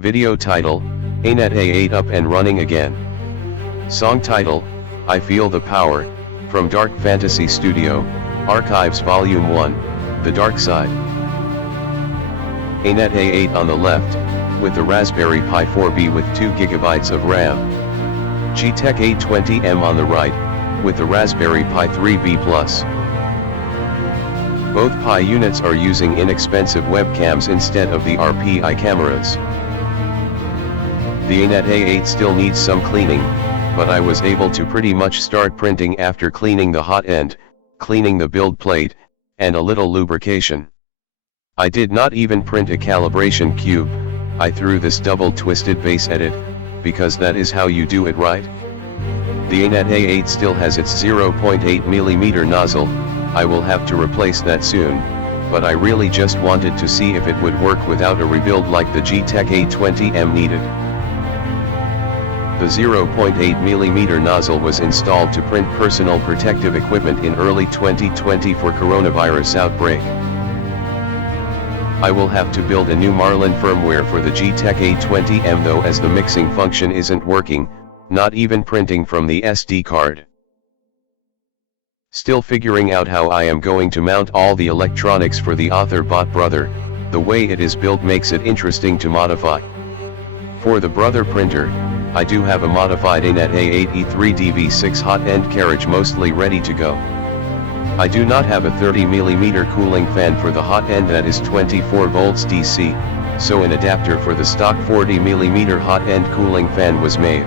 Video title, Anet A8 up and running again. Song title, I Feel the Power, from Dark Fantasy Studio, Archives Volume 1, The Dark Side. Anet A8 on the left, with the Raspberry Pi 4B with 2 GB of RAM. G-Tech A20M on the right, with the Raspberry Pi 3B+. Both Pi units are using inexpensive webcams instead of the RPI cameras. The Anet A8 still needs some cleaning, but I was able to pretty much start printing after cleaning the hot end, cleaning the build plate, and a little lubrication. I did not even print a calibration cube. I threw this double twisted base at it, because that is how you do it, right? The Anet A8 still has its 0.8mm nozzle. I will have to replace that soon, but I really just wanted to see if it would work without a rebuild like the G-Tech A20M needed. The 0.8mm nozzle was installed to print personal protective equipment in early 2020 for coronavirus outbreak. I will have to build a new Marlin firmware for the G-Tech A20M though, as the mixing function isn't working, not even printing from the SD card. Still figuring out how I am going to mount all the electronics for the AuthorBot Brother. The way it is built makes it interesting to modify. For the Brother printer, I do have a modified Anet A8 E3DV6 hot end carriage mostly ready to go. I do not have a 30mm cooling fan for the hot end that is 24 volts DC, so an adapter for the stock 40mm hot end cooling fan was made.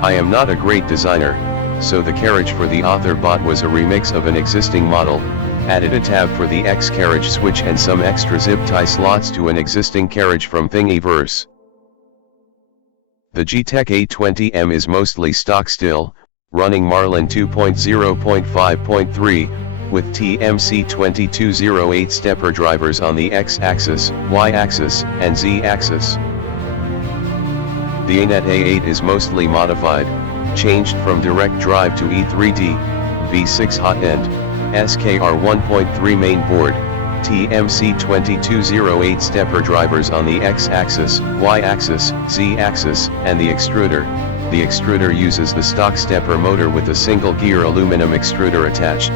I am not a great designer, so the carriage for the AuthorBot was a remix of an existing model, added a tab for the X carriage switch and some extra zip tie slots to an existing carriage from Thingiverse. The G-Tech A20M is mostly stock still, running Marlin 2.0.5.3, with TMC2208 stepper drivers on the X-axis, Y-axis, and Z-axis. The Anet A8 is mostly modified, changed from direct drive to E3D, V6 hot end, SKR 1.3 main board, TMC2208 stepper drivers on the X-axis, Y-axis, Z-axis, and the extruder. The extruder uses the stock stepper motor with a single gear aluminum extruder attached.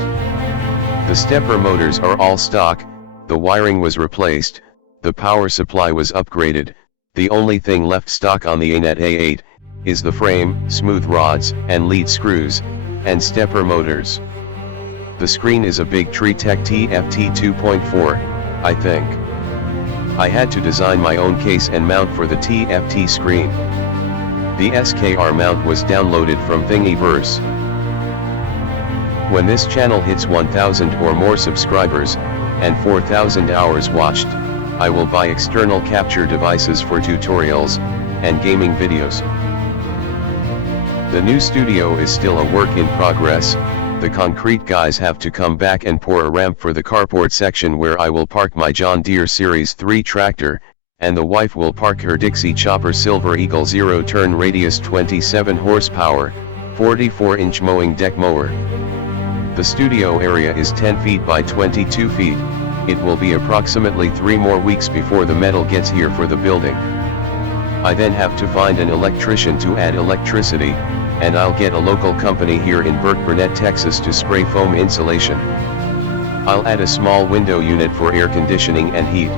The stepper motors are all stock, the wiring was replaced, the power supply was upgraded. The only thing left stock on the Anet A8 is the frame, smooth rods, and lead screws, and stepper motors. The screen is a big Tritech TFT 2.4, I think. I had to design my own case and mount for the TFT screen. The SKR mount was downloaded from Thingiverse. When this channel hits 1,000 or more subscribers, and 4,000 hours watched, I will buy external capture devices for tutorials, and gaming videos. The new studio is still a work in progress. The concrete guys have to come back and pour a ramp for the carport section where I will park my John Deere Series 3 tractor, and the wife will park her Dixie Chopper Silver Eagle 0-turn radius 27 horsepower, 44-inch mowing deck mower. The studio area is 10 feet by 22 feet, it will be approximately 3 more weeks before the metal gets here for the building. I then have to find an electrician to add electricity, and I'll get a local company here in Burke-Burnett, Texas to spray foam insulation. I'll add a small window unit for air conditioning and heat.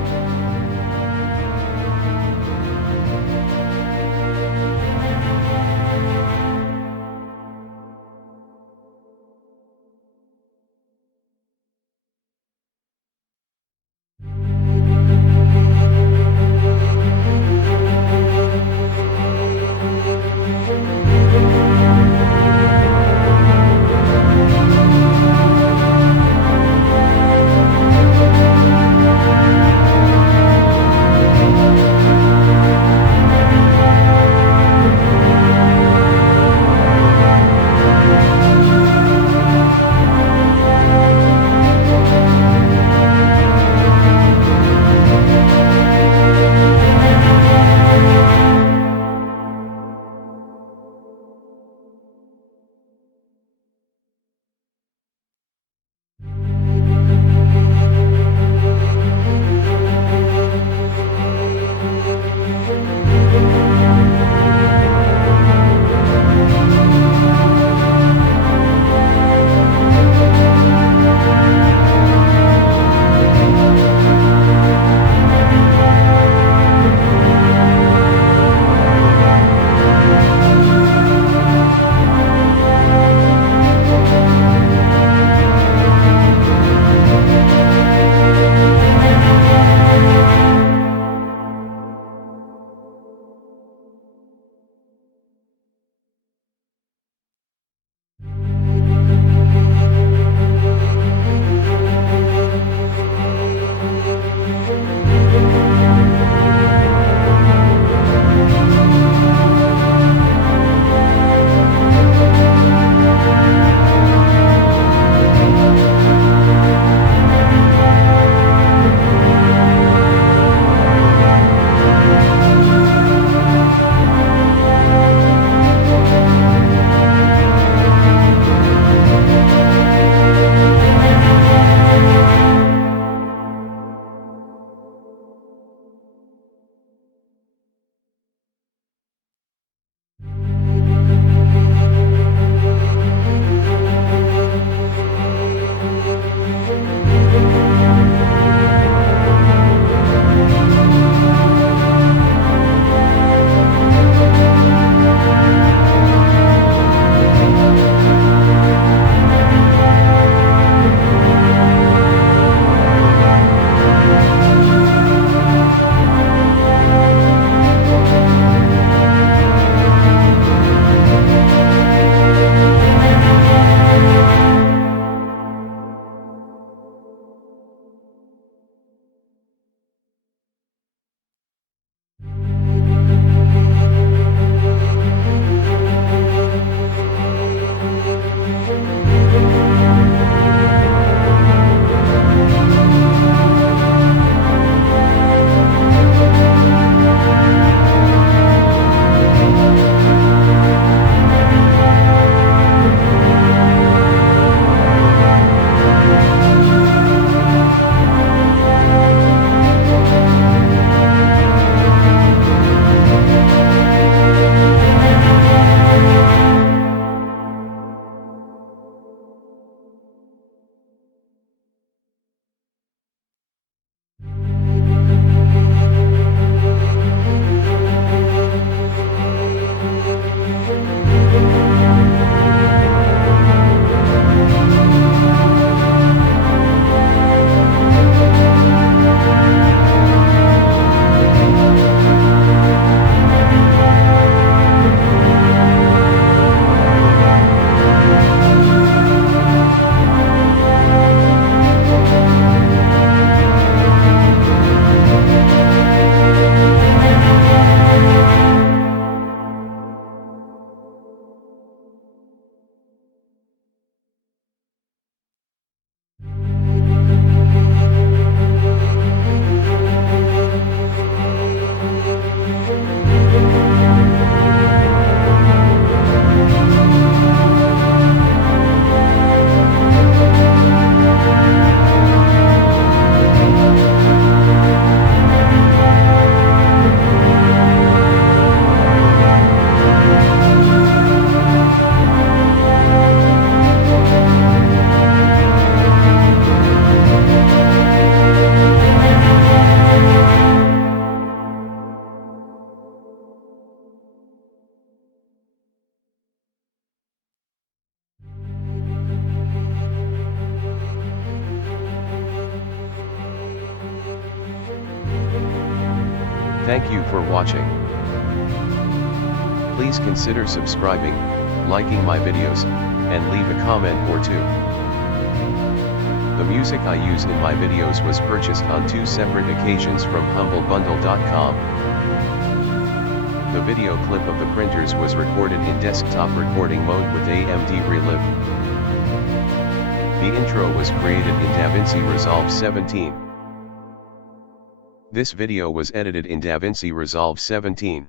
Thank you for watching. Please consider subscribing, liking my videos, and leave a comment or two. The music I use in my videos was purchased on 2 separate occasions from humblebundle.com. The video clip of the printers was recorded in desktop recording mode with AMD Relive. The intro was created in DaVinci Resolve 17. This video was edited in DaVinci Resolve 17.